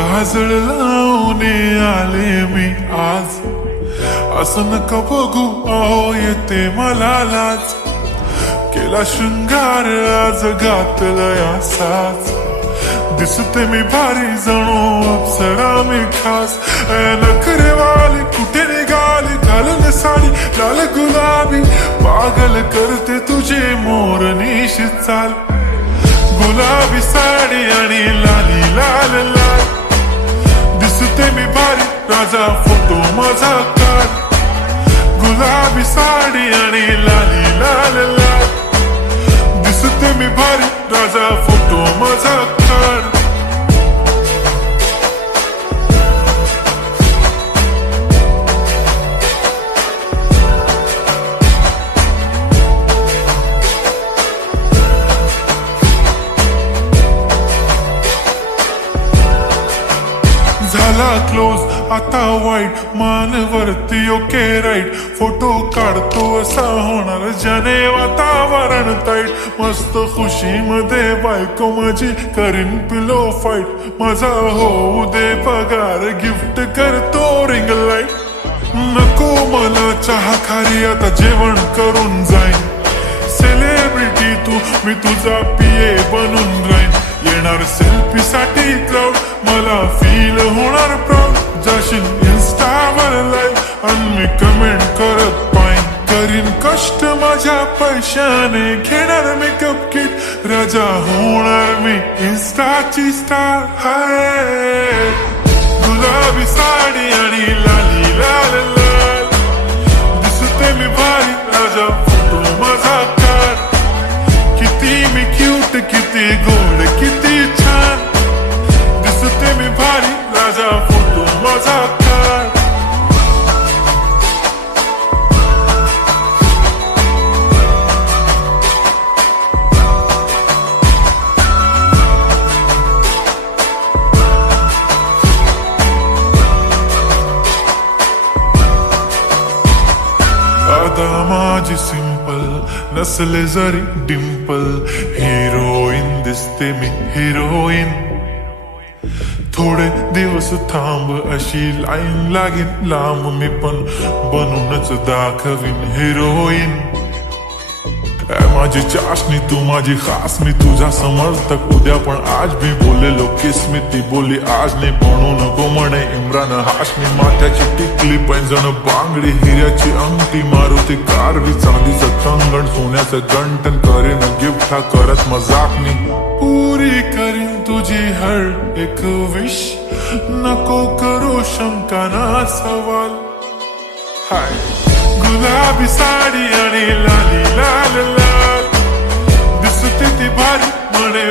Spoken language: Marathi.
काजळ लावून आले मी आज, असं नका बघू अहो येते मला लाज, केला शृंगार आज घातलाय असाच, दिसते मी भारी जणू अप्सरा मी खास, नखरेवाली कुठे निघाली घालून साडी लाल गुलाबी, पागल करते तुझे मोरनीशी चाल, गुलाबी साडी आणि लाली लाल लाल, दिसते मी भारी राजा फोटो माझा काढ, गुलाबी साडी आणि लाली लाल लाल, दिसते मी भारी राजा फोटो माझा काढ. झाला क्लोज आता वाईट, मानवरती ओके राईट, फोटो काढतो असा होणार ज्याने वातावरण ताईट, मस्त खुशी मध्ये बायको माझी करीन पिलो फाईट, माझा होऊ दे पगार गिफ्ट करतो रिंग लाईट, नको मला चहा खारी आता जेवण करून जाईन, सेलिब्रिटी तू मी तुझा पिये बनून राहीन, येणार सेल्फी साठी क्राऊड मला फील होणार प्राऊड, जाशील इन्स्टावर लाईव्ह आणि मी कमेंट करत पाईन, करीन कष्ट माझ्या पैशाने घेणार मेकअप किट, राजा होणार मी इन्स्टाची स्टार. हाय गुलाबी साडी आणि लाली लाल लाल, दिसते मी भारी राजा फोटो माझा काढ, किती मी क्यूट किती गोड किती छान, दिसते मी भारी राजा फोटो माझा काढ. आता माझी सिंपल नसले जरी डिंपल, हिरोईन दिसते मी हिरोईन, थोडे दिवस थांब अशी लाईन लागेल लांब, मी पण बनूनच दाखवीन हिरोईन. माझी चाशनी तू माझी खास, मी तुझा समर्थक उद्या पण आज भी बोलेलो किस मी, ती बोली आज नाही बनू नको म्हणे इम्रान हाशमी, माथ्याची टिकली पैंजण बांगडी हिऱ्याची अंगठी, मारुती कारवी चांदीचं कंगण सोन्याचं गंटन, करीन गिफ्ट हा करत मजाक मी, पुरी करीन तुझी हर एक विश, नको करू शंका ना सवाल. हाय गुलाबी साडी आणि लाली लाल लाल, दिसते ती भारी म्हणे